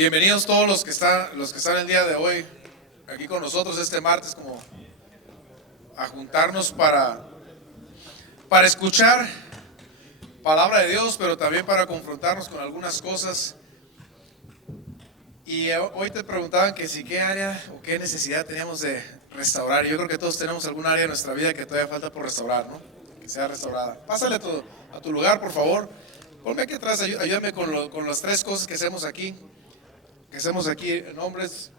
Bienvenidos todos los que están el día de hoy aquí con nosotros este martes, como a juntarnos para escuchar palabra de Dios, pero también para confrontarnos con algunas cosas. Y hoy te preguntaban que si qué área o qué necesidad teníamos de restaurar. Yo creo que todos tenemos algún área de nuestra vida que todavía falta por restaurar, ¿no? Que sea restaurada. Pásale a tu lugar, por favor. Ponme aquí atrás, ayúdame con las tres cosas que hacemos aquí. Nombres.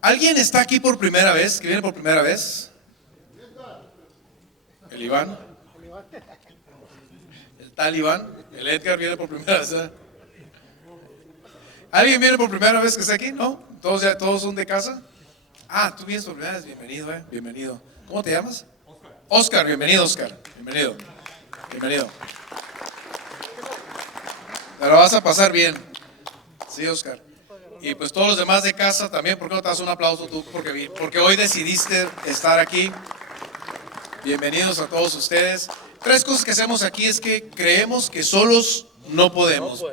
¿Alguien está aquí por primera vez? ¿Que viene por primera vez? El Iván. El tal Iván. El Edgar viene por primera vez. ¿Alguien viene por primera vez que está aquí? ¿No? ¿Todos son de casa? Ah, tú vienes por primera vez. Bienvenido, bienvenido. ¿Cómo te llamas? Oscar, bienvenido, Oscar. Bienvenido. Te lo vas a pasar bien. Sí, Oscar. Y pues todos los demás de casa también, ¿por qué no te das un aplauso tú? Porque hoy decidiste estar aquí. Bienvenidos a todos ustedes. Tres cosas que hacemos aquí es que creemos que solos no podemos.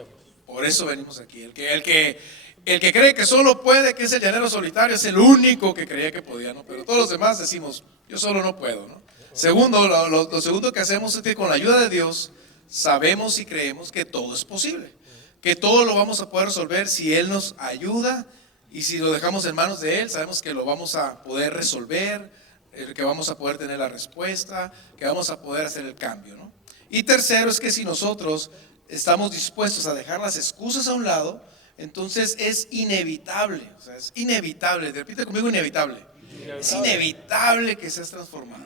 Por eso venimos aquí. El que cree que solo puede, que es el llanero solitario, es el único que creía que podía, ¿no? Pero todos los demás decimos, yo solo no puedo, ¿no? Segundo, lo segundo que hacemos es que con la ayuda de Dios sabemos y creemos que todo es posible. Que todo lo vamos a poder resolver si Él nos ayuda, y si lo dejamos en manos de Él, sabemos que lo vamos a poder resolver, que vamos a poder tener la respuesta, que vamos a poder hacer el cambio, ¿no? Y tercero es que si nosotros estamos dispuestos a dejar las excusas a un lado, entonces es inevitable, repite conmigo, inevitable. Es inevitable que seas transformado.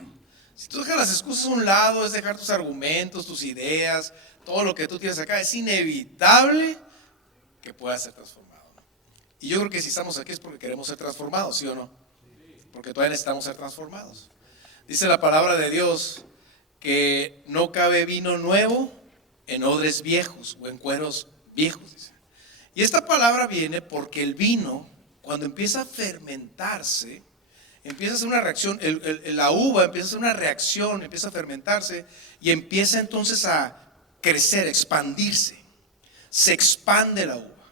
Si tú dejas las excusas a un lado, es dejar tus argumentos, tus ideas, todo lo que tú tienes acá, es inevitable que puedas ser transformado. Y yo creo que si estamos aquí es porque queremos ser transformados, ¿sí o no? Porque todavía necesitamos ser transformados. Dice la palabra de Dios que no cabe vino nuevo en odres viejos o en cueros viejos, dice. Y esta palabra viene porque el vino, cuando empieza a fermentarse, empieza a hacer una reacción, la uva empieza a hacer una reacción, empieza a fermentarse y empieza entonces a crecer, expandirse. Se expande la uva.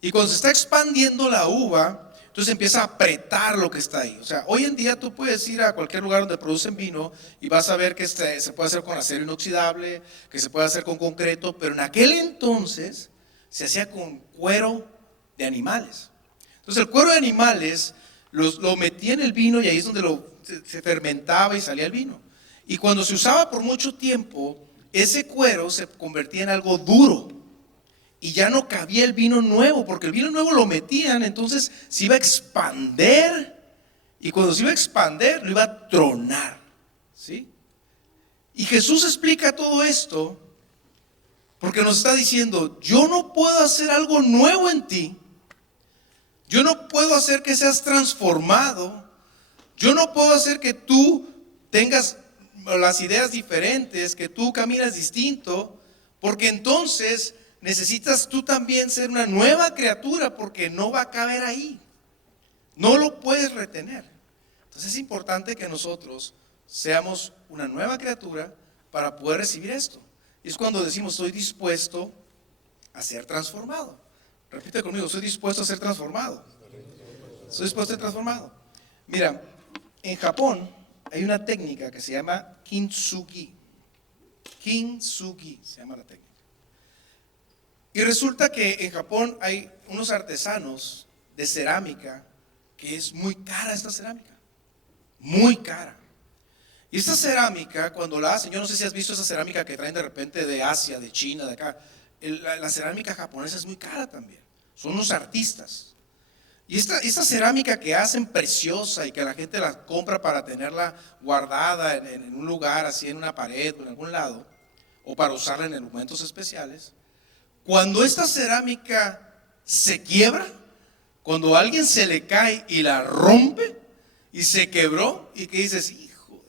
Y cuando se está expandiendo la uva, entonces empieza a apretar lo que está ahí. O sea, hoy en día tú puedes ir a cualquier lugar donde producen vino y vas a ver que se puede hacer con acero inoxidable, que se puede hacer con concreto, pero en aquel entonces se hacía con cuero de animales. Entonces el cuero de animales lo metía en el vino y ahí es donde se fermentaba y salía el vino. Y cuando se usaba por mucho tiempo, ese cuero se convertía en algo duro y ya no cabía el vino nuevo, porque el vino nuevo lo metían, entonces se iba a expander, y cuando se iba a expander lo iba a tronar, ¿sí? Y Jesús explica todo esto porque nos está diciendo, yo no puedo hacer algo nuevo en ti, yo no puedo hacer que seas transformado, yo no puedo hacer que tú tengas las ideas diferentes, que tú caminas distinto, porque entonces necesitas tú también ser una nueva criatura, porque no va a caber ahí, no lo puedes retener. Entonces es importante que nosotros seamos una nueva criatura para poder recibir esto. Y es cuando decimos, estoy dispuesto a ser transformado. Repite conmigo, estoy dispuesto a ser transformado. Estoy dispuesto a ser transformado. Mira, en Japón hay una técnica que se llama kintsugi. Kintsugi se llama la técnica. Y resulta que en Japón hay unos artesanos de cerámica, que es muy cara esta cerámica, muy cara. Y esta cerámica, cuando la hacen, yo no sé si has visto esa cerámica que traen de repente de Asia, de China, de acá, la cerámica japonesa es muy cara también, son unos artistas. Y esta cerámica que hacen preciosa y que la gente la compra para tenerla guardada en un lugar, así en una pared o en algún lado, o para usarla en momentos especiales, cuando esta cerámica se quiebra, cuando a alguien se le cae y la rompe y se quebró, y que dices, hijo,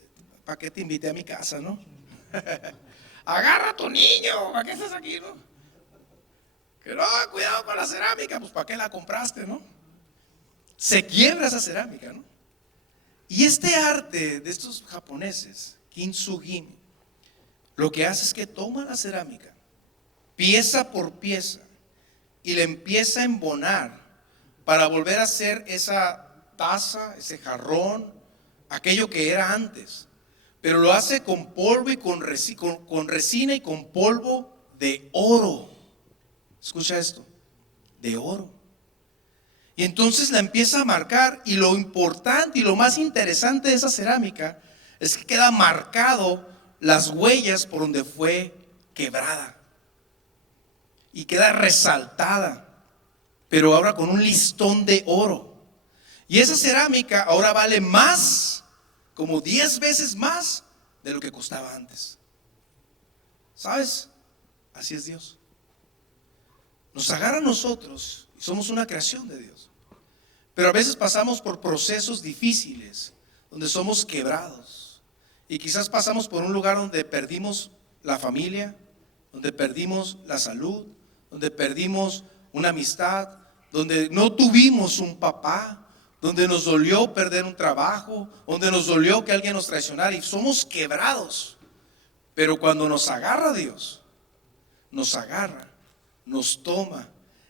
¿para qué te invité a mi casa, no? Agarra a tu niño, ¿para qué estás aquí, no? Que no, cuidado con la cerámica, pues ¿para qué la compraste, no? Se quiebra esa cerámica, ¿no? Y este arte de estos japoneses, kintsugi, lo que hace es que toma la cerámica, pieza por pieza, y le empieza a embonar para volver a hacer esa taza, ese jarrón, aquello que era antes. Pero lo hace con polvo y con resina y con polvo de oro. Escucha esto, de oro. Y entonces la empieza a marcar, y lo importante y lo más interesante de esa cerámica es que queda marcado las huellas por donde fue quebrada. Y queda resaltada, pero ahora con un listón de oro. Y esa cerámica ahora vale más, como 10 veces más de lo que costaba antes. ¿Sabes? Así es Dios. Nos agarra a nosotros y somos una creación de Dios. Pero a veces pasamos por procesos difíciles, donde somos quebrados. Y quizás pasamos por un lugar donde perdimos la familia, donde perdimos la salud, donde perdimos una amistad, donde no tuvimos un papá, donde nos dolió perder un trabajo, donde nos dolió que alguien nos traicionara, y somos quebrados. Pero cuando nos agarra Dios, nos agarra, nos toma,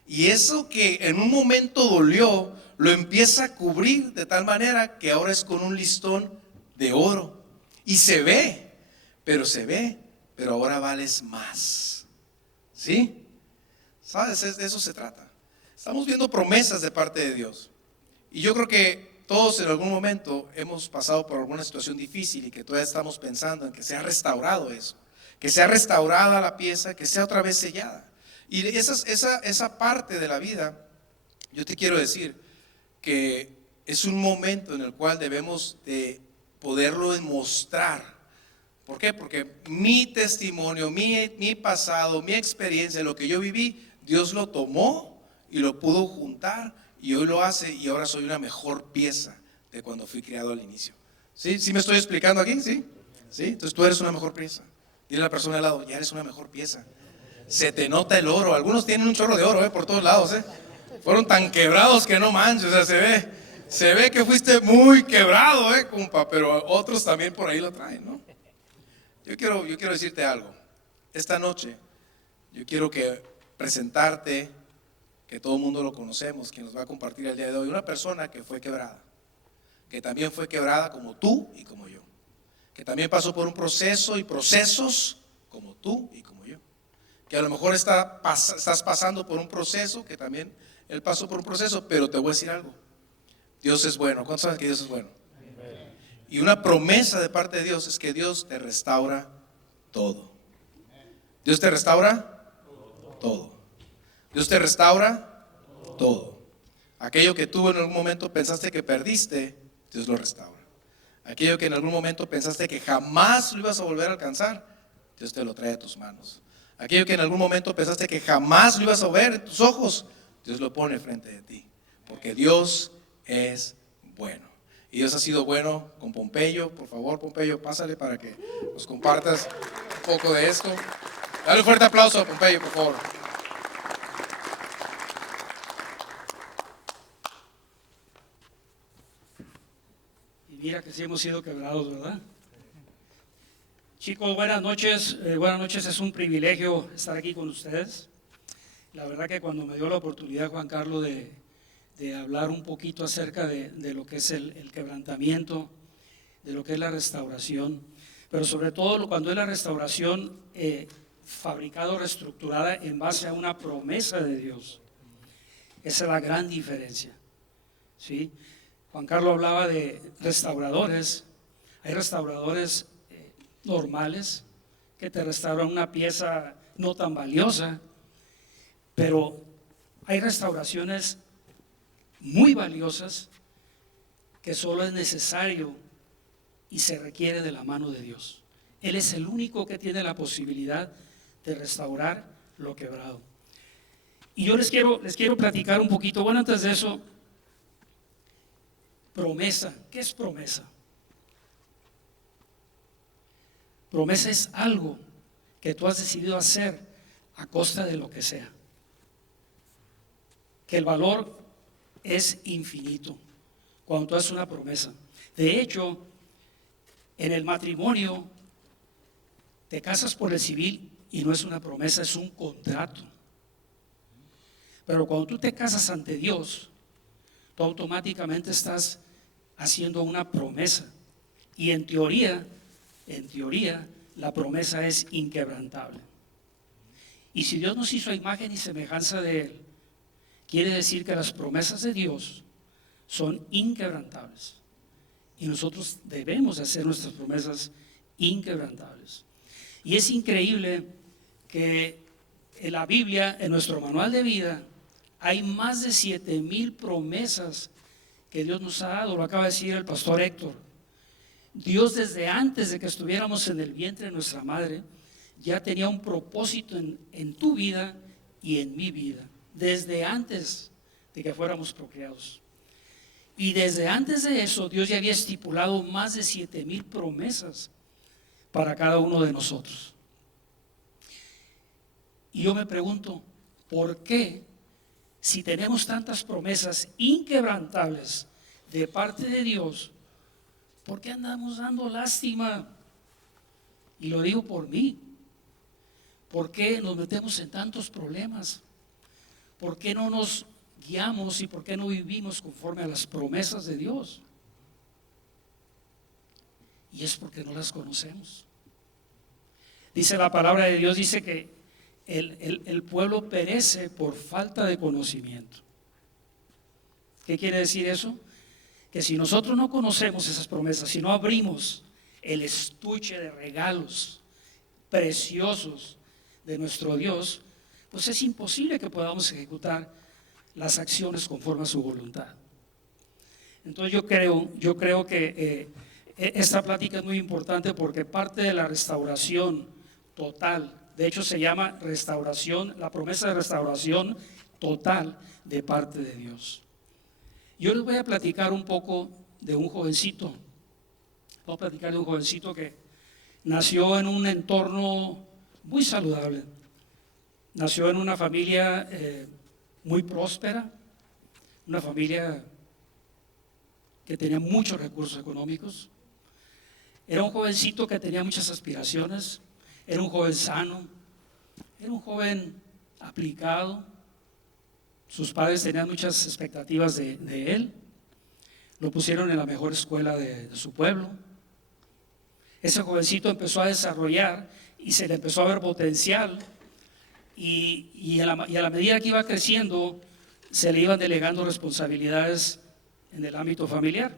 y eso que en un momento dolió, lo empieza a cubrir de tal manera que ahora es con un listón de oro. Y se ve, pero ahora vales más. ¿Sí? ¿Sabes? De eso se trata. Estamos viendo promesas de parte de Dios. Y yo creo que todos en algún momento hemos pasado por alguna situación difícil y que todavía estamos pensando en que sea restaurado eso, que sea restaurada la pieza, que sea otra vez sellada. Y esa parte de la vida, yo te quiero decir que es un momento en el cual debemos de poderlo demostrar. ¿Por qué? Porque mi testimonio, mi pasado, mi experiencia, lo que yo viví, Dios lo tomó y lo pudo juntar, y hoy lo hace, y ahora soy una mejor pieza de cuando fui creado al inicio. ¿Sí? ¿Sí me estoy explicando aquí? ¿Sí? ¿Sí? Entonces tú eres una mejor pieza. Dile a la persona al lado, ya eres una mejor pieza. Se te nota el oro. Algunos tienen un chorro de oro por todos lados. Fueron tan quebrados que no manches. O sea, se ve que fuiste muy quebrado, compa. Pero otros también por ahí lo traen, ¿no? Yo quiero decirte algo. Esta noche yo quiero presentarte, que todo el mundo lo conocemos, quien nos va a compartir el día de hoy, una persona que fue quebrada, que también fue quebrada como tú y como yo, que también pasó por un proceso y procesos como tú y como yo, que a lo mejor estás pasando por un proceso, que también él pasó por un proceso, pero te voy a decir algo, Dios es bueno. ¿Cuántos saben que Dios es bueno? Y una promesa de parte de Dios es que Dios te restaura todo. Dios te restaura todo. Dios te restaura todo. Aquello que tú en algún momento pensaste que perdiste, Dios lo restaura. Aquello que en algún momento pensaste que jamás lo ibas a volver a alcanzar, Dios te lo trae a tus manos. Aquello que en algún momento pensaste que jamás lo ibas a ver en tus ojos, Dios lo pone frente de ti. Porque Dios es bueno. Y Dios ha sido bueno con Pompeyo. Por favor, Pompeyo, pásale para que nos compartas un poco de esto. Dale un fuerte aplauso a Pompeyo, por favor. Y mira que sí hemos sido quebrados, ¿verdad? Chicos, buenas noches. Buenas noches, es un privilegio estar aquí con ustedes. La verdad que cuando me dio la oportunidad, Juan Carlos, de hablar un poquito acerca de lo que es el quebrantamiento, de lo que es la restauración, pero sobre todo cuando es la restauración fabricada o reestructurada en base a una promesa de Dios. Esa es la gran diferencia, ¿sí? Juan Carlos hablaba de restauradores. Hay restauradores normales que te restauran una pieza no tan valiosa, pero hay restauraciones muy valiosas que solo es necesario y se requiere de la mano de Dios. Él es el único que tiene la posibilidad de restaurar lo quebrado. Y yo les quiero platicar un poquito. Bueno, antes de eso, promesa. ¿Qué es promesa? Promesa es algo que tú has decidido hacer a costa de lo que sea, que el valor es infinito cuando tú haces una promesa. De hecho, en el matrimonio te casas por el civil y no es una promesa, es un contrato. Pero cuando tú te casas ante Dios, tú automáticamente estás haciendo una promesa. Y en teoría, la promesa es inquebrantable. Y si Dios nos hizo a imagen y semejanza de Él, quiere decir que las promesas de Dios son inquebrantables. Y nosotros debemos hacer nuestras promesas inquebrantables. Y es increíble que en la Biblia, en nuestro manual de vida, hay más de 7,000 promesas que Dios nos ha dado. Lo acaba de decir el pastor Héctor. Dios, desde antes de que estuviéramos en el vientre de nuestra madre, ya tenía un propósito en tu vida y en mi vida, desde antes de que fuéramos procreados. Y desde antes de eso, Dios ya había estipulado más de 7,000 promesas para cada uno de nosotros. Y yo me pregunto, ¿por qué, si tenemos tantas promesas inquebrantables de parte de Dios, por qué andamos dando lástima? Y lo digo por mí. ¿Por qué nos metemos en tantos problemas? ¿Por qué no nos guiamos y por qué no vivimos conforme a las promesas de Dios? Y es porque no las conocemos. Dice la palabra de Dios, dice que el pueblo perece por falta de conocimiento. ¿Qué quiere decir eso? Que si nosotros no conocemos esas promesas, si no abrimos el estuche de regalos preciosos de nuestro Dios, pues es imposible que podamos ejecutar las acciones conforme a su voluntad. Entonces yo creo que esta plática es muy importante porque parte de la restauración total, de hecho se llama restauración, la promesa de restauración total de parte de Dios. Yo les voy a platicar un poco de un jovencito. Voy a platicar de un jovencito que nació en un entorno muy saludable. Nació en una familia muy próspera, una familia que tenía muchos recursos económicos. Era un jovencito que tenía muchas aspiraciones, era un joven sano, era un joven aplicado. Sus padres tenían muchas expectativas de él. Lo pusieron en la mejor escuela de su pueblo. Ese jovencito empezó a desarrollar y se le empezó a ver potencial. Y a la medida que iba creciendo, se le iban delegando responsabilidades en el ámbito familiar.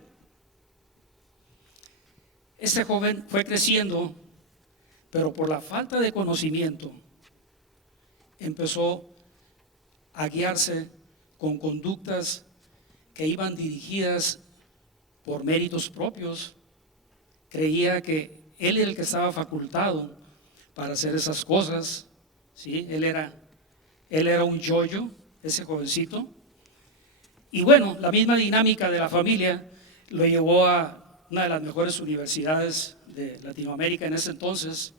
Este joven fue creciendo, pero por la falta de conocimiento empezó a guiarse con conductas que iban dirigidas por méritos propios. Creía que él era el que estaba facultado para hacer esas cosas, ¿sí? Él era un yoyo, ese jovencito. Y bueno, la misma dinámica de la familia lo llevó a una de las mejores universidades de Latinoamérica en ese entonces.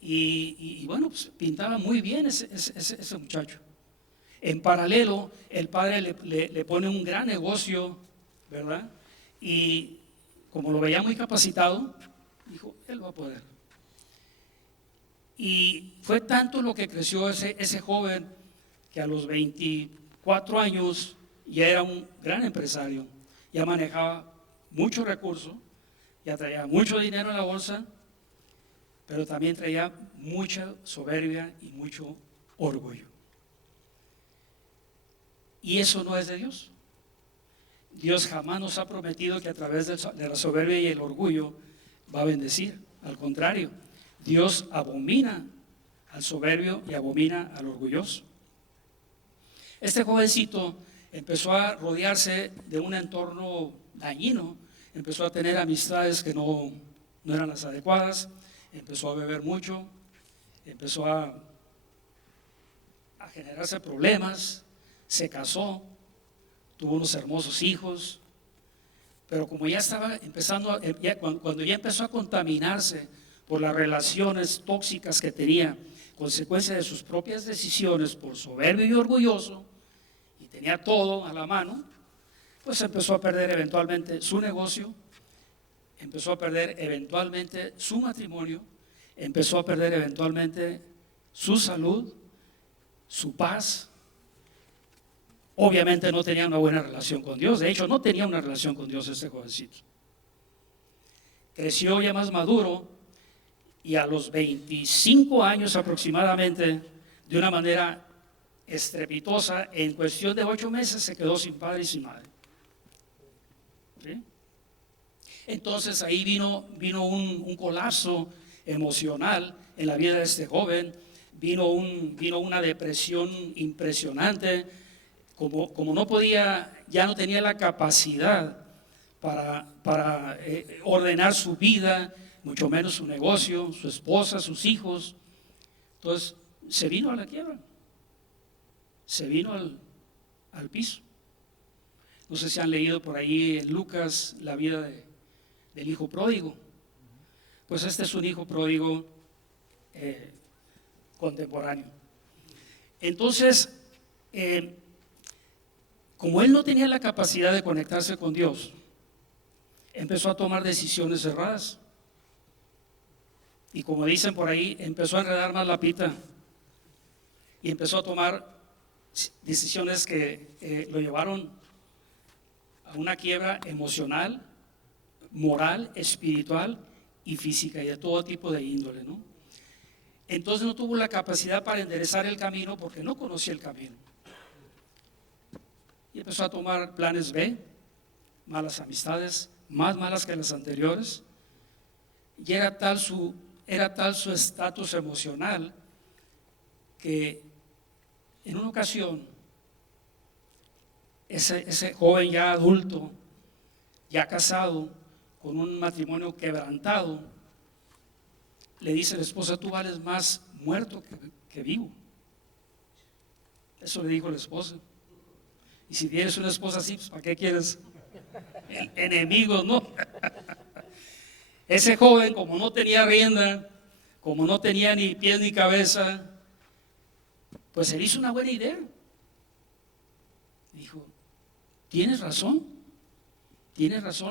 Y bueno, pues pintaba muy bien ese muchacho. En paralelo, el padre le pone un gran negocio, ¿verdad? Y como lo veía muy capacitado, dijo, él va a poder. Y fue tanto lo que creció ese joven que a los 24 años ya era un gran empresario, ya manejaba muchos recursos, ya traía mucho dinero en la bolsa, pero también traía mucha soberbia y mucho orgullo. Y eso no es de Dios. Dios jamás nos ha prometido que a través de la soberbia y el orgullo va a bendecir. Al contrario, Dios abomina al soberbio y abomina al orgulloso. Este jovencito empezó a rodearse de un entorno dañino, empezó a tener amistades que no eran las adecuadas, empezó a beber mucho, empezó a generarse problemas, se casó, tuvo unos hermosos hijos, pero como ya estaba empezando, cuando ya empezó a contaminarse por las relaciones tóxicas que tenía, consecuencia de sus propias decisiones por soberbio y orgulloso, y tenía todo a la mano, pues empezó a perder eventualmente su negocio, empezó a perder eventualmente su matrimonio, empezó a perder eventualmente su salud, su paz, obviamente no tenía una buena relación con Dios. De hecho, no tenía una relación con Dios este jovencito. Creció ya más maduro y a los 25 años aproximadamente, de una manera estrepitosa, en cuestión de 8 meses se quedó sin padre y sin madre. ¿Sí? Entonces ahí vino un colapso emocional en la vida de este joven, vino una depresión impresionante, como no podía, ya no tenía la capacidad para ordenar su vida, mucho menos su negocio, su esposa, sus hijos. Entonces se vino a la quiebra, se vino al piso. No sé si han leído por ahí en Lucas la vida del hijo pródigo. Pues este es un hijo pródigo contemporáneo. Entonces, como él no tenía la capacidad de conectarse con Dios, empezó a tomar decisiones erradas. Y como dicen por ahí, empezó a enredar más la pita y empezó a tomar decisiones que lo llevaron a una quiebra emocional, moral, espiritual y física, y de todo tipo de índole, ¿no? Entonces no tuvo la capacidad para enderezar el camino porque no conocía el camino. Y empezó a tomar planes B, malas amistades, más malas que las anteriores. Y era tal su estatus emocional que en una ocasión ese joven ya adulto, ya casado, con un matrimonio quebrantado, le dice a la esposa: tú vales más muerto que vivo. Eso le dijo la esposa. Y si tienes una esposa así, pues ¿para qué quieres enemigos, no? Ese joven, como no tenía rienda, como no tenía ni pies ni cabeza, pues él hizo una buena idea. Dijo: tienes razón,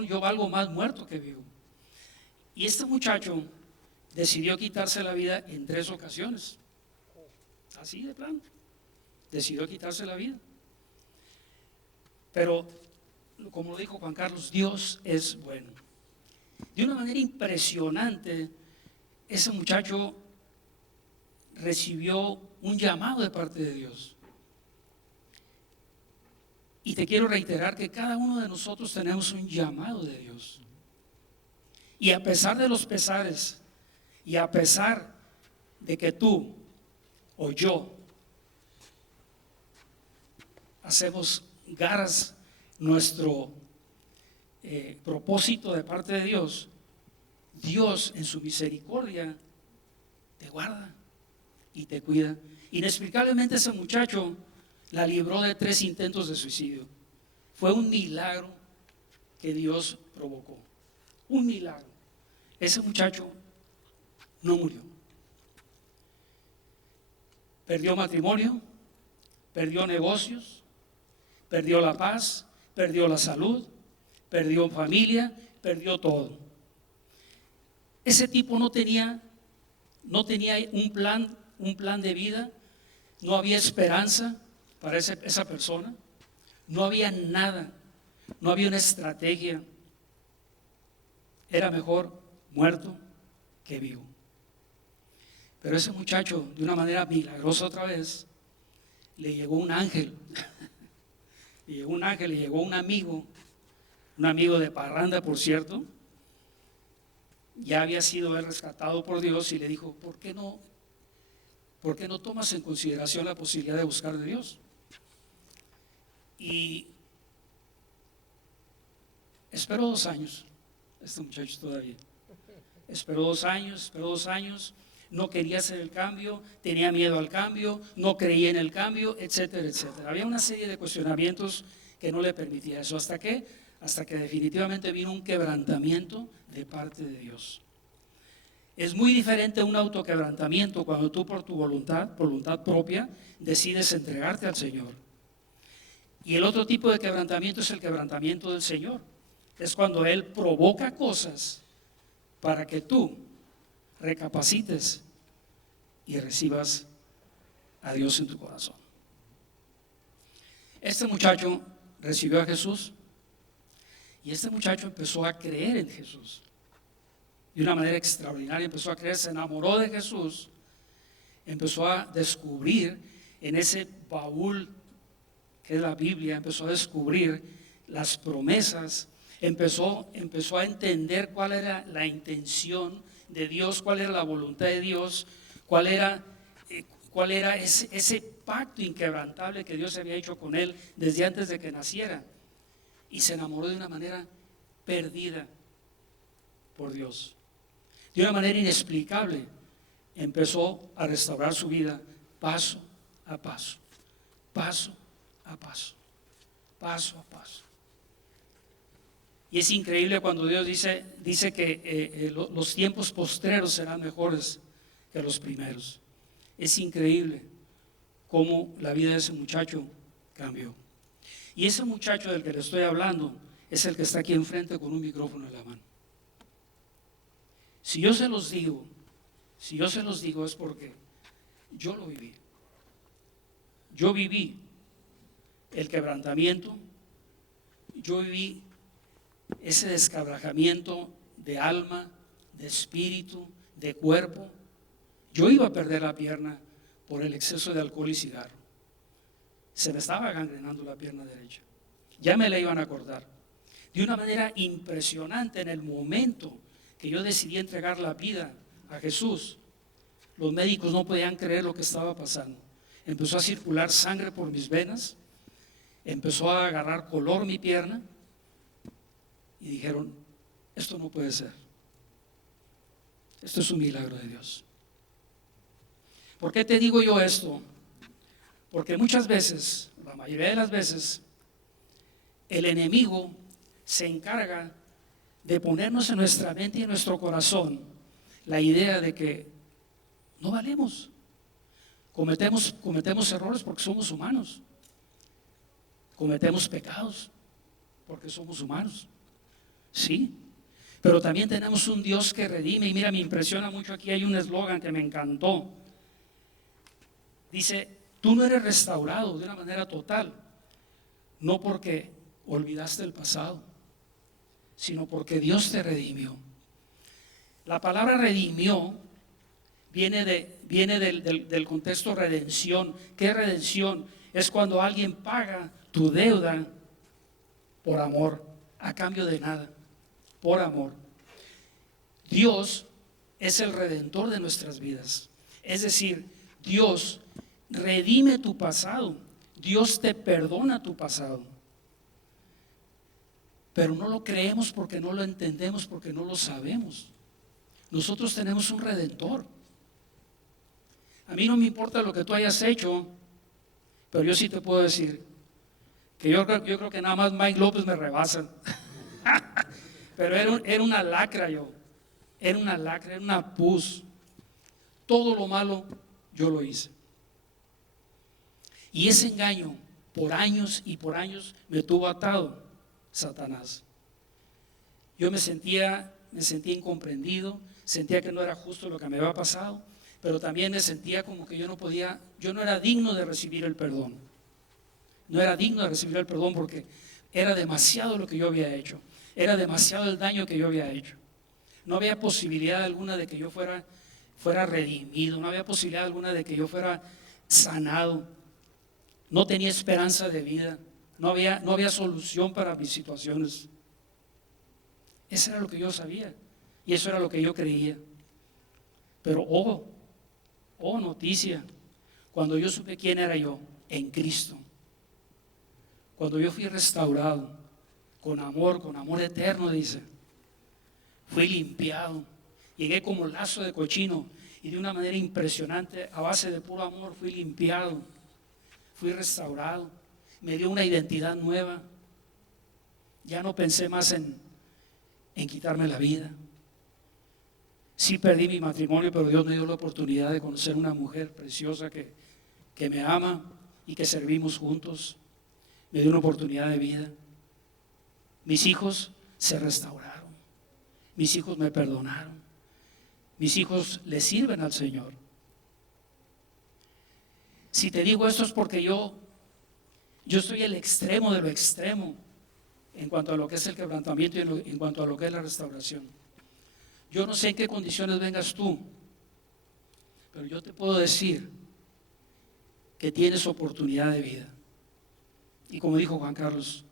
yo valgo más muerto que vivo. Y este muchacho decidió quitarse la vida en 3 ocasiones, así de plano, decidió quitarse la vida. Pero, como lo dijo Juan Carlos, Dios es bueno. De una manera impresionante, ese muchacho recibió un llamado de parte de Dios. Y te quiero reiterar que cada uno de nosotros tenemos un llamado de Dios. Y a pesar de los pesares, y a pesar de que tú o yo hacemos garras nuestro propósito de parte de Dios, Dios en su misericordia te guarda y te cuida. Inexplicablemente ese muchacho la libró de 3 intentos de suicidio. Fue un milagro que Dios provocó, un milagro. Ese muchacho no murió. Perdió matrimonio, perdió negocios, perdió la paz, perdió la salud, perdió familia, perdió todo. Ese tipo no tenía un plan de vida, no había esperanza para esa persona, no había nada, no había una estrategia. Era mejor muerto que vivo. Pero ese muchacho, de una manera milagrosa otra vez, le llegó un ángel. Le llegó un amigo de parranda, por cierto. Ya había sido él rescatado por Dios y le dijo: ¿por qué no tomas en consideración la posibilidad de buscar de Dios? Y esperó 2 años, este muchacho todavía. Esperó 2 años, no quería hacer el cambio, tenía miedo al cambio, no creía en el cambio, etcétera, etcétera. Había una serie de cuestionamientos que no le permitía eso. ¿Hasta qué? Hasta que definitivamente vino un quebrantamiento de parte de Dios. Es muy diferente un autoquebrantamiento cuando tú por tu voluntad propia, decides entregarte al Señor. Y el otro tipo de quebrantamiento es el quebrantamiento del Señor. Es cuando Él provoca cosas para que tú recapacites y recibas a Dios en tu corazón. Este muchacho recibió a Jesús y este muchacho empezó a creer en Jesús de una manera extraordinaria. Empezó a creer, se enamoró de Jesús, empezó a descubrir en ese baúl que es la Biblia, empezó a descubrir las promesas, empezó a entender cuál era la intención de Dios, cuál era la voluntad de Dios, cuál era ese pacto inquebrantable que Dios había hecho con él desde antes de que naciera, y se enamoró de una manera perdida por Dios, de una manera inexplicable. Empezó a restaurar su vida paso a paso, paso a paso, paso a paso. Y es increíble cuando Dios dice que los tiempos postreros serán mejores que los primeros. Es increíble cómo la vida de ese muchacho cambió. Y ese muchacho del que le estoy hablando es el que está aquí enfrente con un micrófono en la mano. Si yo se los digo es porque yo lo viví. Yo viví el quebrantamiento, yo viví ese desquebrajamiento de alma, de espíritu, de cuerpo. Yo iba a perder la pierna por el exceso de alcohol y cigarro. Se me estaba gangrenando la pierna derecha. Ya me la iban a cortar. De una manera impresionante, en el momento que yo decidí entregar la vida a Jesús, los médicos no podían creer lo que estaba pasando. Empezó a circular sangre por mis venas, empezó a agarrar color mi pierna y dijeron: esto no puede ser. Esto es un milagro de Dios. ¿Por qué te digo yo esto? Porque muchas veces, la mayoría de las veces, el enemigo se encarga de ponernos en nuestra mente y en nuestro corazón la idea de que no valemos. Cometemos errores porque somos humanos. Cometemos pecados porque somos humanos. Sí, pero también tenemos un Dios que redime. Y mira, me impresiona mucho, aquí hay un eslogan que me encantó. Dice: tú no eres restaurado de una manera total, no porque olvidaste el pasado, sino porque Dios te redimió. La palabra redimió viene del contexto redención. ¿Qué es redención? Es cuando alguien paga tu deuda por amor, a cambio de nada, por amor. Dios es el redentor de nuestras vidas. Es decir, Dios redime tu pasado, Dios te perdona tu pasado. Pero no lo creemos porque no lo entendemos, porque no lo sabemos. Nosotros tenemos un redentor. A mí no me importa lo que tú hayas hecho, pero yo sí te puedo decir que yo creo que nada más Mike López me rebasa. Pero era una lacra yo. Era una lacra, era una pus. Todo lo malo yo lo hice. Y ese engaño por años y por años me tuvo atado Satanás. Yo me sentía incomprendido, sentía que no era justo lo que me había pasado, pero también me sentía como que yo no era digno de recibir el perdón. No era digno de recibir el perdón porque era demasiado lo que yo había hecho, era demasiado el daño que yo había hecho. No había posibilidad alguna de que yo fuera redimido, no había posibilidad alguna de que yo fuera sanado. No tenía esperanza de vida, no había solución para mis situaciones. Eso era lo que yo sabía y eso era lo que yo creía. Pero noticia, cuando yo supe quién era yo en Cristo, cuando yo fui restaurado con amor eterno, dice, fui limpiado, llegué como lazo de cochino y de una manera impresionante, a base de puro amor, fui limpiado, fui restaurado, me dio una identidad nueva. Ya no pensé más en quitarme la vida. Sí perdí mi matrimonio, pero Dios me dio la oportunidad de conocer una mujer preciosa que me ama y que servimos juntos. Me dio una oportunidad de vida. Mis hijos se restauraron. Mis hijos me perdonaron. Mis hijos le sirven al Señor. Si te digo esto es porque yo Yo estoy el extremo de lo extremo en cuanto a lo que es el quebrantamiento y en cuanto a lo que es la restauración. Yo no sé en qué condiciones vengas tú, pero yo te puedo decir que tienes oportunidad de vida. Y como dijo Juan Carlos,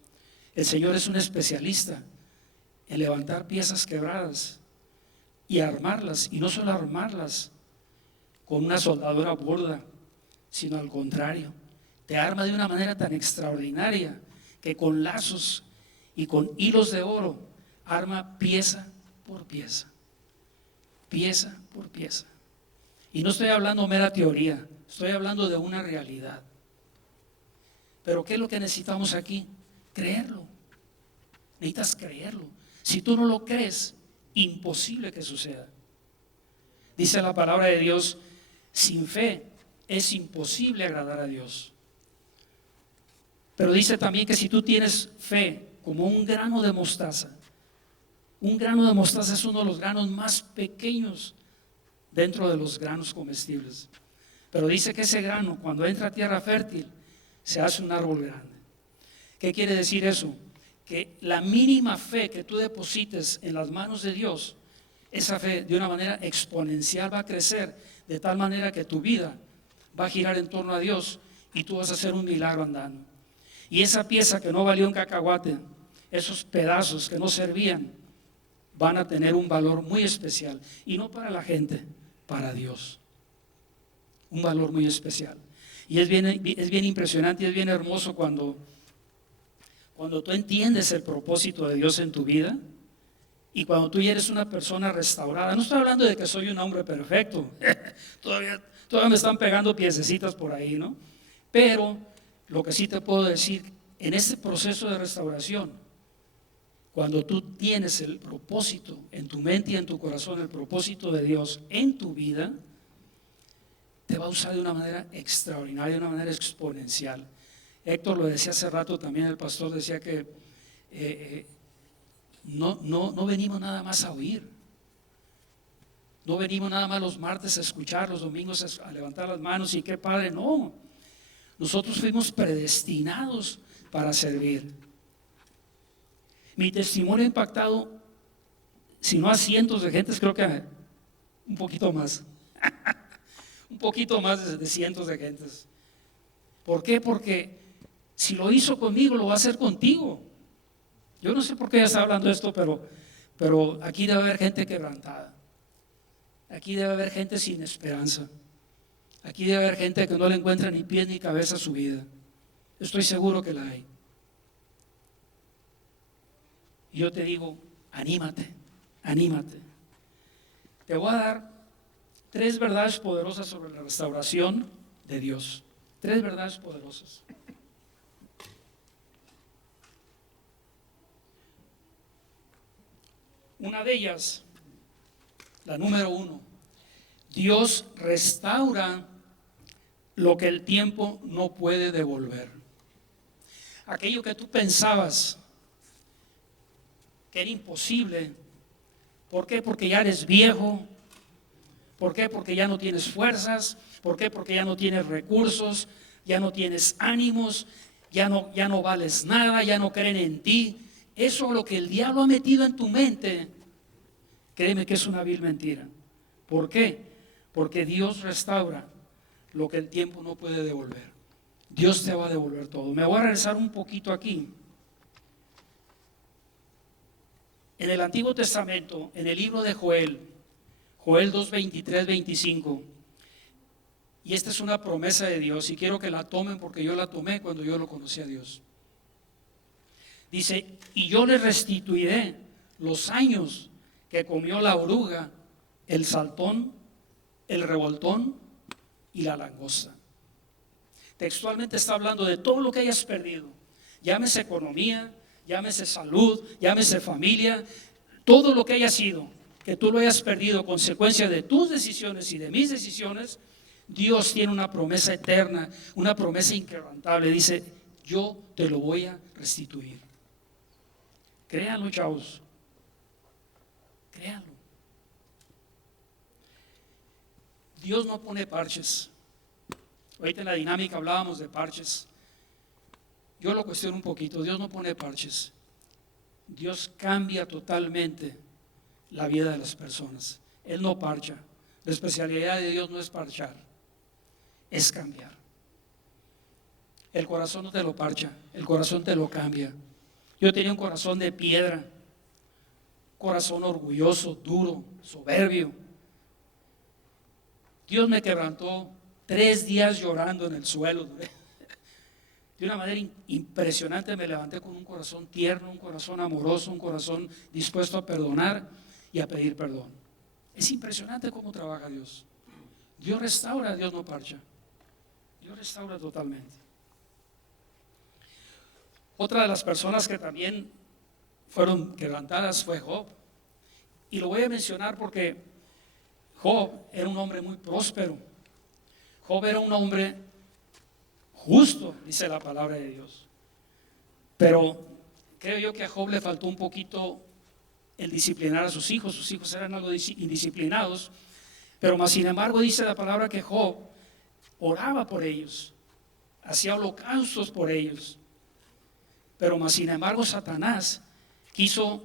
el Señor es un especialista en levantar piezas quebradas y armarlas, y no solo armarlas con una soldadura burda, sino al contrario, te arma de una manera tan extraordinaria que con lazos y con hilos de oro arma pieza por pieza, pieza por pieza. Y no estoy hablando mera teoría, estoy hablando de una realidad. Pero ¿qué es lo que necesitamos aquí? Creerlo. Necesitas creerlo. Si tú no lo crees, imposible que suceda. Dice la palabra de Dios, sin fe es imposible agradar a Dios. Pero dice también que si tú tienes fe como un grano de mostaza es uno de los granos más pequeños dentro de los granos comestibles. Pero dice que ese grano, cuando entra a tierra fértil, se hace un árbol grande. ¿Qué quiere decir eso? Que la mínima fe que tú deposites en las manos de Dios, esa fe de una manera exponencial va a crecer, de tal manera que tu vida va a girar en torno a Dios y tú vas a hacer un milagro andando. Y esa pieza que no valió un cacahuate, esos pedazos que no servían, van a tener un valor muy especial. Y no para la gente, para Dios. Un valor muy especial. Y es bien impresionante y es bien hermoso cuando tú entiendes el propósito de Dios en tu vida y cuando tú ya eres una persona restaurada. No estoy hablando de que soy un hombre perfecto. Todavía me están pegando piececitas por ahí, ¿no? Pero lo que sí te puedo decir, en este proceso de restauración, cuando tú tienes el propósito en tu mente y en tu corazón, el propósito de Dios en tu vida, te va a usar de una manera extraordinaria, de una manera exponencial. Héctor lo decía hace rato también, el pastor decía que no venimos nada más a oír. No venimos nada más los martes a escuchar, los domingos a levantar las manos y qué padre, no. Nosotros fuimos predestinados para servir. Mi testimonio ha impactado, si no a cientos de gentes, creo que un poquito más. Un poquito más de cientos de gentes. ¿Por qué? Porque si lo hizo conmigo, lo va a hacer contigo. Yo no sé por qué ya está hablando esto, pero aquí debe haber gente quebrantada. Aquí debe haber gente sin esperanza. Aquí debe haber gente que no le encuentra ni pie ni cabeza a su vida. Estoy seguro que la hay. Y yo te digo, anímate, anímate. Te voy a dar 3 verdades poderosas sobre la restauración de Dios. 3 verdades poderosas. Una de ellas, la número 1, Dios restaura lo que el tiempo no puede devolver. Aquello que tú pensabas que era imposible. ¿Por qué? Porque ya eres viejo. ¿Por qué? Porque ya no tienes fuerzas. ¿Por qué? Porque ya no tienes recursos, ya no tienes ánimos, ya no vales nada, ya no creen en ti. Eso lo que el diablo ha metido en tu mente, créeme que es una vil mentira. ¿Por qué? Porque Dios restaura lo que el tiempo no puede devolver. Dios te va a devolver todo. Me voy a regresar un poquito aquí. En el Antiguo Testamento, en el libro de Joel 2, 23, 25, y esta es una promesa de Dios y quiero que la tomen porque yo la tomé cuando yo lo conocí a Dios. Dice, y yo le restituiré los años que comió la oruga, el saltón, el revoltón y la langosta. Textualmente está hablando de todo lo que hayas perdido, llámese economía, llámese salud, llámese familia, todo lo que haya sido, que tú lo hayas perdido consecuencia de tus decisiones y de mis decisiones. Dios tiene una promesa eterna, una promesa inquebrantable. Dice, yo te lo voy a restituir. Créanlo, chavos. Créanlo. Dios no pone parches. Ahorita en la dinámica hablábamos de parches. yo lo cuestiono un poquito. Dios no pone parches. Dios cambia totalmente la vida de las personas. Él no parcha. La especialidad de Dios no es parchar, es cambiar. El corazón no te lo parcha, el corazón te lo cambia. Yo tenía un corazón de piedra, corazón orgulloso, duro, soberbio. Dios me quebrantó 3 días llorando en el suelo. De una manera impresionante me levanté con un corazón tierno, un corazón amoroso, un corazón dispuesto a perdonar y a pedir perdón. Es impresionante cómo trabaja Dios. Dios restaura, Dios no parcha. Dios restaura totalmente. Otra de las personas que también fueron quebrantadas fue Job. Y lo voy a mencionar porque Job era un hombre muy próspero. Job era un hombre justo, dice la palabra de Dios. Pero creo yo que a Job le faltó un poquito el disciplinar a sus hijos. Sus hijos eran algo indisciplinados. Pero más sin embargo dice la palabra que Job oraba por ellos, hacía holocaustos por ellos. Pero más sin embargo Satanás quiso,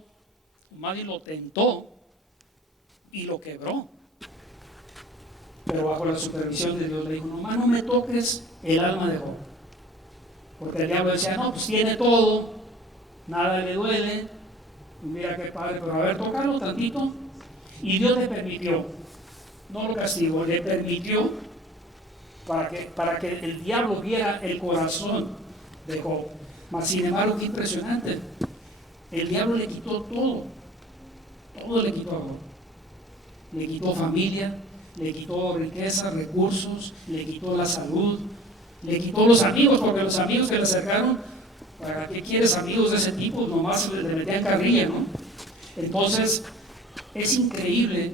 más bien lo tentó y lo quebró. Pero bajo la supervisión de Dios le dijo: nomás no me toques el alma de Job. Porque el diablo decía: no, pues tiene todo, nada le duele, mira qué padre, pero a ver, tócalo tantito. Y Dios le permitió, no lo castigó, le permitió para que el diablo viera el corazón de Job. Mas sin embargo, qué impresionante, el diablo le quitó todo le quitó a Job. Le quitó familia, le quitó riqueza, recursos, le quitó la salud, le quitó los amigos, porque los amigos que le acercaron, ¿para qué quieres amigos de ese tipo? Nomás le metían carrilla, ¿no? Entonces, es increíble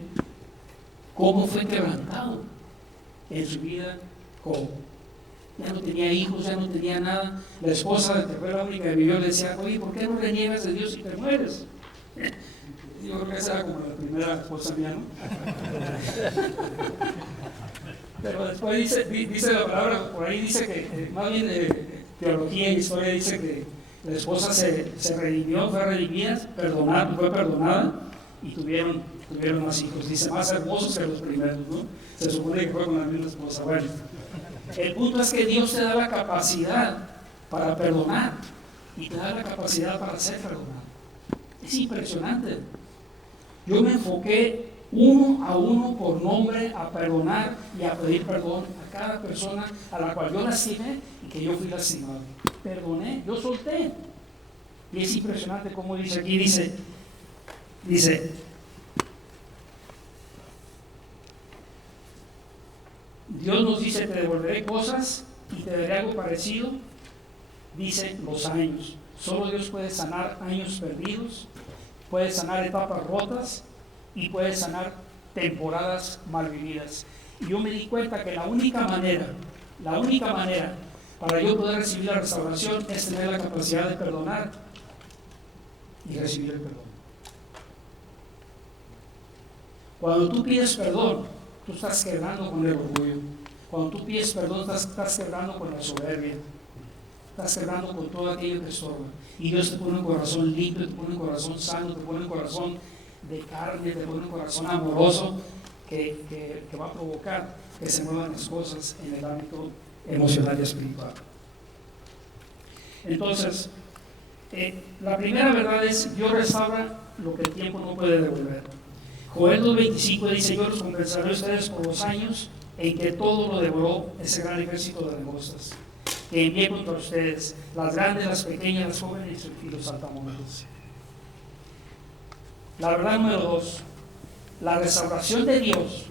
cómo fue quebrantado en su vida Job. Ya no tenía hijos, ya no tenía nada. La esposa, que fue la única que vivió, le decía: oye, ¿por qué no reniegas de Dios y te mueres? Yo creo que esa era como la primera esposa mía, ¿no? Pero después dice la palabra, por ahí dice que, más bien teología y historia dice que la esposa se redimió, fue redimida, fue perdonada y tuvieron más hijos. Dice: más hermosos que los primeros, ¿no? Se supone que fue con la misma esposa. Bueno, el punto es que Dios te da la capacidad para perdonar y te da la capacidad para ser perdonado. Es impresionante. Yo me enfoqué uno a uno por nombre a perdonar y a pedir perdón a cada persona a la cual yo lastimé y que yo fui lastimado. Perdoné, yo solté. Y es impresionante como dice aquí, dice, Dios nos dice: te devolveré cosas y te daré algo parecido. Dice: los años. Solo Dios puede sanar años perdidos, puede sanar etapas rotas y puede sanar temporadas mal vividas. Y yo me di cuenta que la única manera para yo poder recibir la restauración es tener la capacidad de perdonar y recibir el perdón. Cuando tú pides perdón, tú estás quebrando con el orgullo. Cuando tú pides perdón, estás quebrando con la soberbia. Estás quebrando con todo aquello que estorba. Y Dios te pone un corazón limpio, te pone un corazón sano, te pone un corazón de carne, te pone un corazón amoroso que va a provocar que se muevan las cosas en el ámbito emocional y espiritual. Entonces, la primera verdad es: Dios restaura lo que el tiempo no puede devolver. Joel 2:25 dice: yo los compensaré a ustedes por los años en que todo lo devoró ese gran ejército de langostas que envié contra ustedes, las grandes, las pequeñas, las jóvenes y los saltamontes. La verdad número 2, la restauración de Dios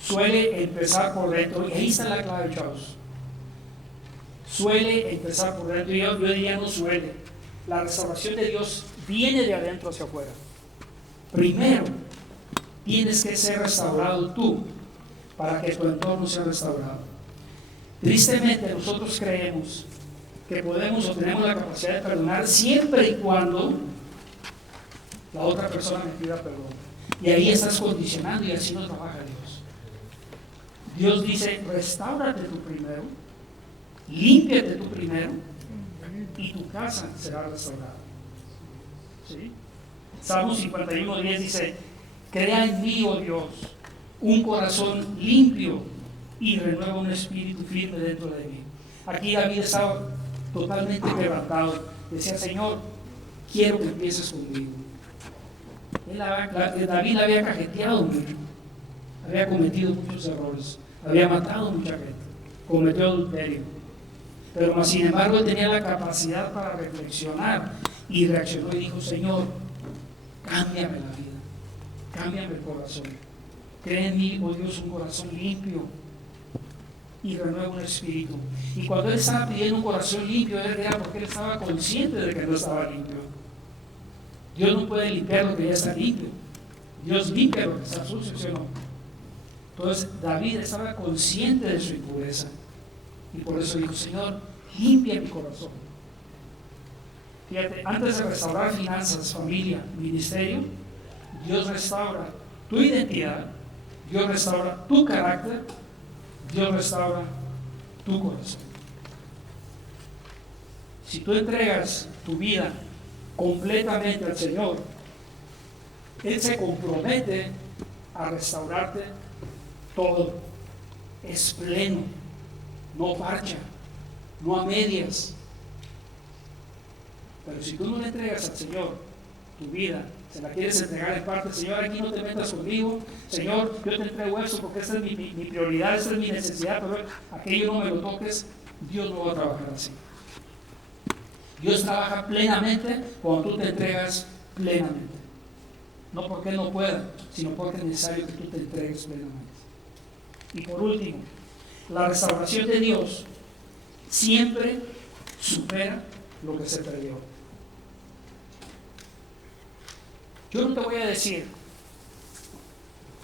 suele empezar por dentro, y ahí está la clave, chavos. Suele empezar por dentro, yo diría no suele. La restauración de Dios viene de adentro hacia afuera. Primero, tienes que ser restaurado tú para que tu entorno sea restaurado. Tristemente, nosotros creemos que podemos o tenemos la capacidad de perdonar siempre y cuando la otra persona me pida perdón. Y ahí estás condicionando, y así no trabaja Dios. Dios dice: restáurate tú primero, límpiate tú primero, y tu casa será restaurada. ¿Sí? Salmo 51:10 dice: crea en mí, oh Dios, un corazón limpio y renueva un espíritu firme dentro de mí. Aquí David estaba totalmente quebrantado. Decía: Señor, quiero que empieces conmigo. David había cajeteado mucho, había cometido muchos errores, había matado mucha gente, cometió adulterio, pero más sin embargo él tenía la capacidad para reflexionar y reaccionó y dijo: Señor, cámbiame la vida, cámbiame el corazón, crea en mí, oh Dios, un corazón limpio y renueva un espíritu. Y cuando él estaba pidiendo un corazón limpio, era porque él estaba consciente de que no estaba limpio. Dios no puede limpiar lo que ya está limpio. Dios limpia lo que está sucio, ¿sí o no? Entonces David estaba consciente de su impureza y por eso dijo: Señor, limpia mi corazón. Fíjate, antes de restaurar finanzas, familia, ministerio, Dios restaura tu identidad, Dios restaura tu carácter, Dios restaura tu corazón. Si tú entregas tu vida completamente al Señor, Él se compromete a restaurarte todo. Es pleno, no parcha, no a medias. Pero si tú no le entregas al Señor tu vida, se la quieres entregar en parte: Señor, aquí no te metas conmigo, Señor, yo te entrego esto porque esta es mi prioridad, esta es mi necesidad, pero aquello no me lo toques. Dios no va a trabajar así. Dios trabaja plenamente cuando tú te entregas plenamente. No porque Él no pueda, sino porque es necesario que tú te entregues plenamente. Y por último, la restauración de Dios siempre supera lo que se perdió. Yo no te voy a decir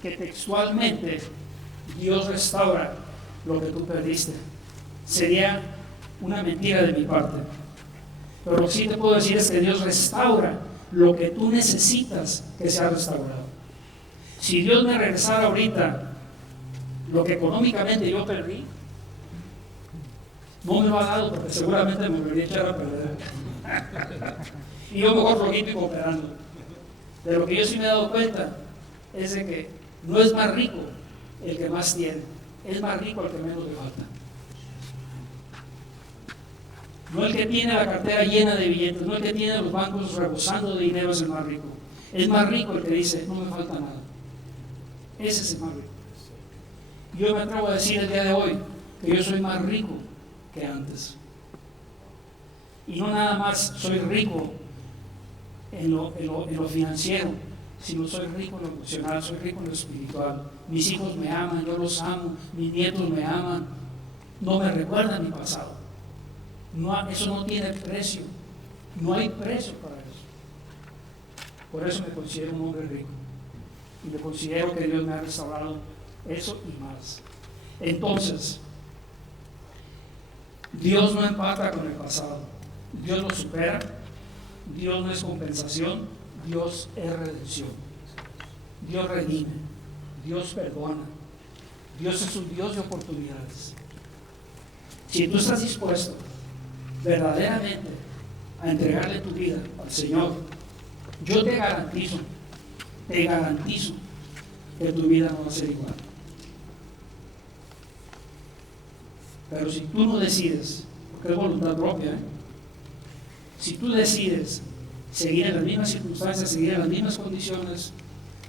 que textualmente Dios restaura lo que tú perdiste. Sería una mentira de mi parte. Pero lo que sí te puedo decir es que Dios restaura lo que tú necesitas que sea restaurado. Si Dios me regresara ahorita lo que económicamente yo perdí, no me lo ha dado porque seguramente me volvería a echar a perder. Y yo mejor flojito y cooperando. De lo que yo sí me he dado cuenta es de que no es más rico el que más tiene, es más rico el que menos le falta. No el que tiene la cartera llena de billetes, no el que tiene los bancos rebosando de dinero es el más rico. Es más rico el que dice: no me falta nada. Ese es el más rico. Yo me atrevo a decir el día de hoy que yo soy más rico que antes. Y no nada más soy rico en lo financiero, sino soy rico en lo emocional, soy rico en lo espiritual. Mis hijos me aman, yo los amo, mis nietos me aman, no me recuerdan mi pasado. No, eso no tiene precio, no hay precio para eso. Por eso me considero un hombre rico y me considero que Dios me ha restaurado eso y más. Entonces, Dios no empata con el pasado, Dios lo supera. Dios no es compensación, Dios es redención. Dios redime, Dios perdona, Dios es un Dios de oportunidades. Si tú estás dispuesto verdaderamente a entregarle tu vida al Señor, yo te garantizo que tu vida no va a ser igual. Pero si tú no decides, porque es voluntad propia, si tú decides seguir en las mismas circunstancias, seguir en las mismas condiciones,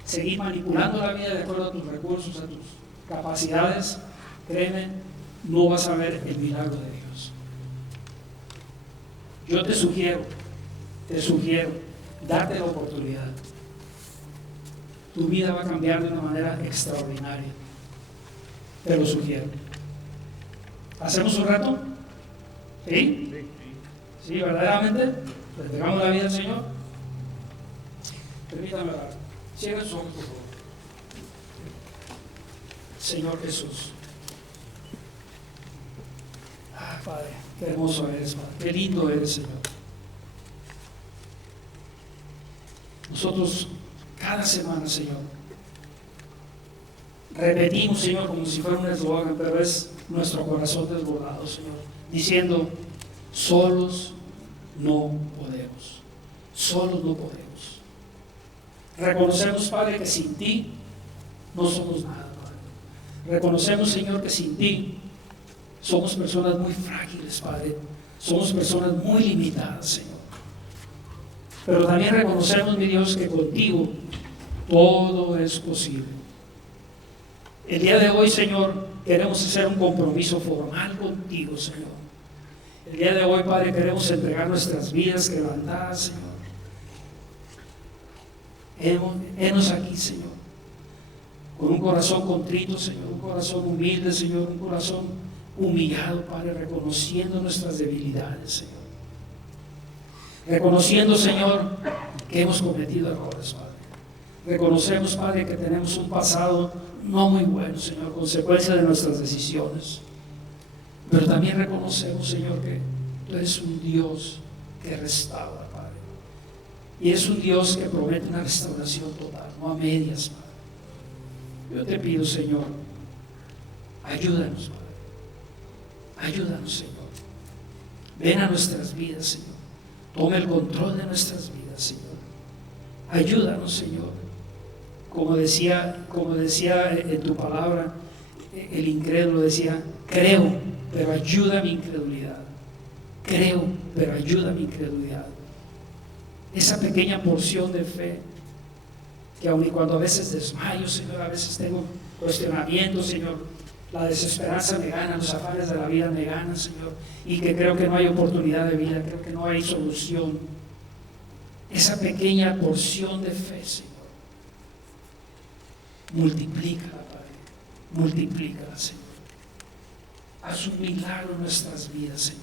seguir manipulando la vida de acuerdo a tus recursos, a tus capacidades, créeme, no vas a ver el milagro de Dios. Yo te sugiero, darte la oportunidad. Tu vida va a cambiar de una manera extraordinaria. Te lo sugiero. ¿Hacemos un rato? ¿Sí? ¿Sí, verdaderamente? ¿Le entregamos la vida al Señor? Permítame orar. Cierra sus ojos, por favor. Señor Jesús. Padre, qué hermoso eres, Padre. Qué lindo eres, Señor. Nosotros, cada semana, Señor, repetimos, Señor, como si fuera un eslogan, pero es nuestro corazón desbordado, Señor, diciendo: solos no podemos. Solos no podemos. Reconocemos, Padre, que sin ti no somos nada, Padre. Reconocemos, Señor, que sin ti somos personas muy frágiles, Padre. Somos personas muy limitadas, Señor. Pero también reconocemos, mi Dios, que contigo todo es posible. El día de hoy, Señor, queremos hacer un compromiso formal contigo, Señor. El día de hoy, Padre, queremos entregar nuestras vidas quebrantadas, Señor. Henos aquí, Señor, con un corazón contrito, Señor, un corazón humilde, Señor, un corazón humillado, Padre, reconociendo nuestras debilidades, Señor. Reconociendo, Señor, que hemos cometido errores, Padre. Reconocemos, Padre, que tenemos un pasado no muy bueno, Señor, consecuencia de nuestras decisiones. Pero también reconocemos, Señor, que tú eres un Dios que restaura, Padre. Y es un Dios que promete una restauración total, no a medias, Padre. Yo te pido, Señor, ayúdanos, Padre. Ayúdanos, Señor. Ven a nuestras vidas, Señor. Tome el control de nuestras vidas, Señor. Ayúdanos, Señor. Como decía en tu palabra, el incrédulo decía, creo, pero ayuda mi incredulidad. Creo, pero ayuda mi incredulidad. Esa pequeña porción de fe, que aun y cuando a veces desmayo, Señor, a veces tengo cuestionamientos, Señor, la desesperanza me gana, los afanes de la vida me ganan, Señor, y que creo que no hay oportunidad de vida, creo que no hay solución. Esa pequeña porción de fe, Señor, multiplícala, Padre, multiplícala, Señor. Haz un milagro en nuestras vidas, Señor.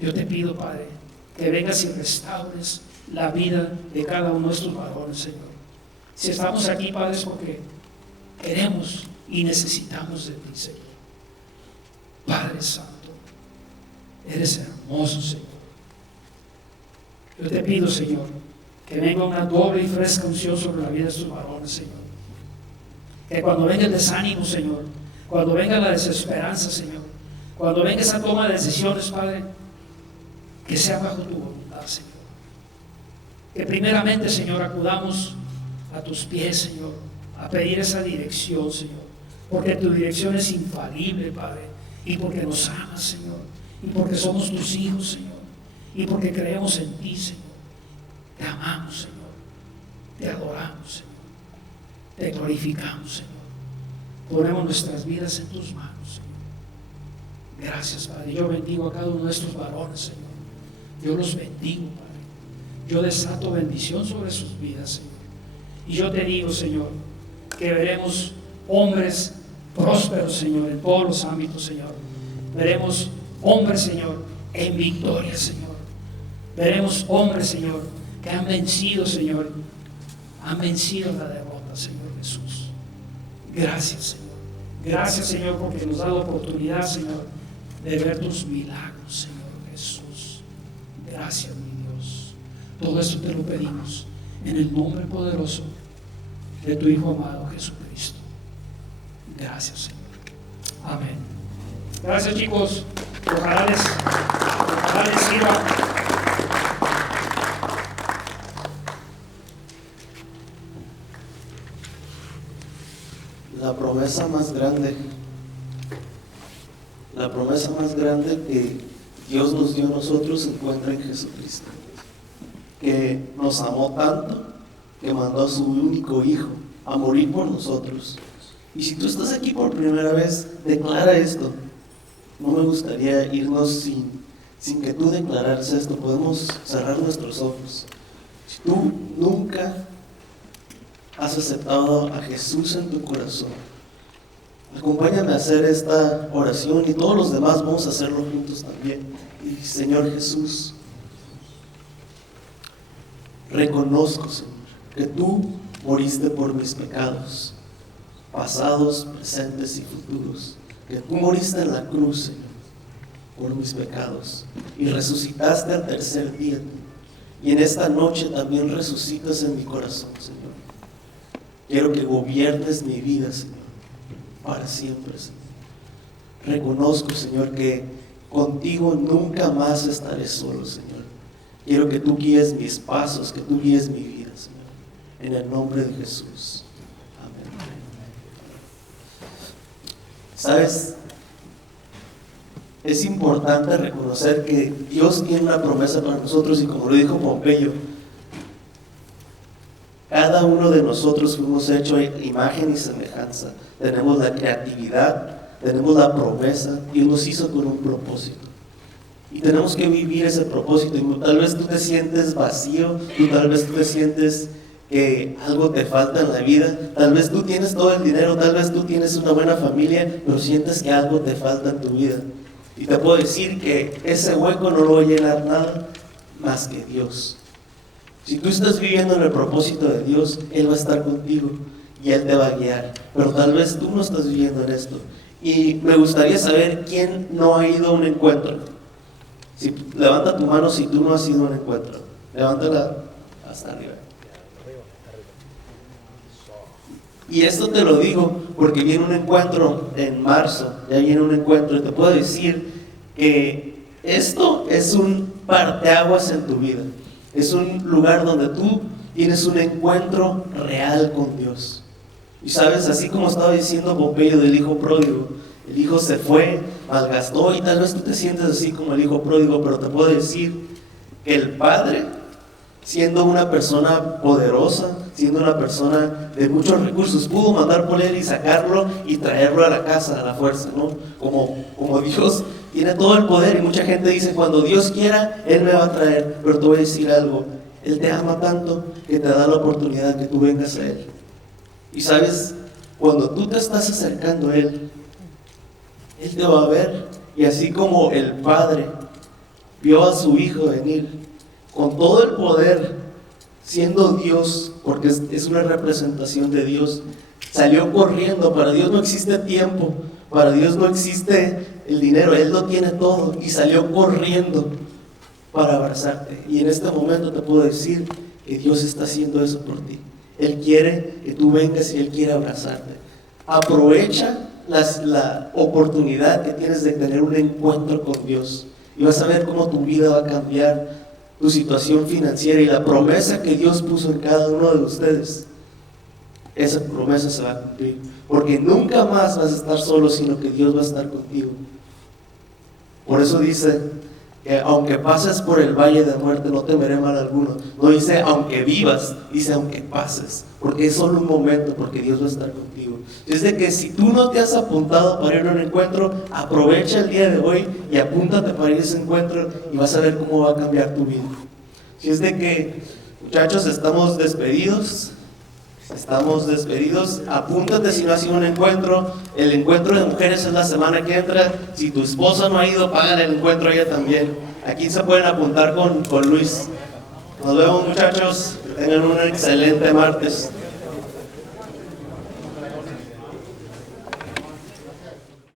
Yo te pido, Padre, que vengas y restaures la vida de cada uno de estos varones, Señor. Si estamos aquí, Padre, es porque queremos y necesitamos de ti, Señor. Padre Santo, eres hermoso, Señor. Yo te pido, Señor, que venga una doble y fresca unción sobre la vida de estos varones, Señor. Que cuando venga el desánimo, Señor, cuando venga la desesperanza, Señor, cuando venga esa toma de decisiones, Padre, que sea bajo tu voluntad, Señor. Que primeramente, Señor, acudamos a tus pies, Señor, a pedir esa dirección, Señor, porque tu dirección es infalible, Padre, y porque nos amas, Señor, y porque somos tus hijos, Señor, y porque creemos en ti, Señor. Te amamos, Señor, te adoramos, Señor, te glorificamos, Señor. Ponemos nuestras vidas en tus manos, Señor. Gracias, Padre. Yo bendigo a cada uno de estos varones, Señor. Yo los bendigo, Padre. Yo desato bendición sobre sus vidas, Señor. Y yo te digo, Señor, que veremos hombres prósperos, Señor, en todos los ámbitos, Señor. Veremos hombres, Señor, en victoria, Señor. Veremos hombres, Señor, que han vencido, Señor. Han vencido la derrota, Señor Jesús. Gracias, Señor. Gracias, Señor, porque nos da la oportunidad, Señor, de ver tus milagros, Señor Jesús. Gracias, mi Dios. Todo esto te lo pedimos en el nombre poderoso de tu Hijo amado Jesucristo. Gracias, Señor. Amén. Gracias, chicos. Ojalá les sirva. La promesa más grande que Dios nos dio a nosotros se encuentra en Jesucristo, que nos amó tanto que mandó a su único Hijo a morir por nosotros. Y si tú estás aquí por primera vez, declara esto. No me gustaría irnos sin que tú declararas esto. Podemos cerrar nuestros ojos. Si tú nunca has aceptado a Jesús en tu corazón, acompáñame a hacer esta oración y todos los demás vamos a hacerlo juntos también. Y Señor Jesús, reconozco, Señor, que tú moriste por mis pecados, pasados, presentes y futuros, que tú moriste en la cruz, Señor, por mis pecados y resucitaste al tercer día. Y en esta noche también resucitas en mi corazón, Señor. Quiero que gobiernes mi vida, Señor, para siempre, Señor. Reconozco, Señor, que contigo nunca más estaré solo, Señor. Quiero que tú guíes mis pasos, que tú guíes mi vida, Señor. En el nombre de Jesús. Amén. ¿Sabes? Es importante reconocer que Dios tiene una promesa para nosotros y como lo dijo Pompeyo, cada uno de nosotros fuimos hechos a imagen y semejanza. Tenemos la creatividad, tenemos la promesa. Dios nos hizo con un propósito. Y tenemos que vivir ese propósito. Y tal vez tú te sientes vacío, tal vez tú te sientes que algo te falta en la vida. Tal vez tú tienes todo el dinero, tal vez tú tienes una buena familia, pero sientes que algo te falta en tu vida. Y te puedo decir que ese hueco no lo va a llenar nada más que Dios. Si tú estás viviendo en el propósito de Dios, Él va a estar contigo y Él te va a guiar. Pero tal vez tú no estás viviendo en esto. Y me gustaría saber quién no ha ido a un encuentro. Levanta tu mano si tú no has ido a un encuentro. Levántala hasta arriba. Y esto te lo digo porque viene un encuentro en marzo. Ya viene un encuentro y te puedo decir que esto es un parteaguas en tu vida. Es un lugar donde tú tienes un encuentro real con Dios. Y sabes, así como estaba diciendo Pompeyo del hijo pródigo, el hijo se fue, malgastó, y tal vez tú te sientes así como el hijo pródigo, pero te puedo decir que el padre, siendo una persona poderosa, siendo una persona de muchos recursos, pudo mandar por él y sacarlo y traerlo a la casa a la fuerza, ¿no? Como Dios tiene todo el poder, y mucha gente dice, cuando Dios quiera, Él me va a traer. Pero te voy a decir algo, Él te ama tanto que te da la oportunidad que tú vengas a Él. Y sabes, cuando tú te estás acercando a Él, Él te va a ver, y así como el Padre vio a su Hijo venir con todo el poder, siendo Dios, porque es una representación de Dios, salió corriendo. Para Dios no existe tiempo, para Dios no existe el dinero, Él lo tiene todo, y salió corriendo para abrazarte. Y en este momento te puedo decir que Dios está haciendo eso por ti. Él quiere que tú vengas y Él quiere abrazarte. Aprovecha la oportunidad que tienes de tener un encuentro con Dios, y vas a ver cómo tu vida va a cambiar, tu situación financiera, y la promesa que Dios puso en cada uno de ustedes, esa promesa se va a cumplir, porque nunca más vas a estar solo, sino que Dios va a estar contigo. Por eso dice que aunque pases por el valle de muerte, no temeré mal alguno. No dice aunque vivas, dice aunque pases, porque es solo un momento, porque Dios va a estar contigo. Es de que si tú no te has apuntado para ir a un encuentro, aprovecha el día de hoy y apúntate para ir a ese encuentro, y vas a ver cómo va a cambiar tu vida. Si es de que, muchachos, estamos despedidos, apúntate si no has ido a un encuentro. El encuentro de mujeres es la semana que entra. Si tu esposa no ha ido, págale el encuentro a ella también. Aquí se pueden apuntar con Luis. Nos vemos, muchachos, que tengan un excelente martes.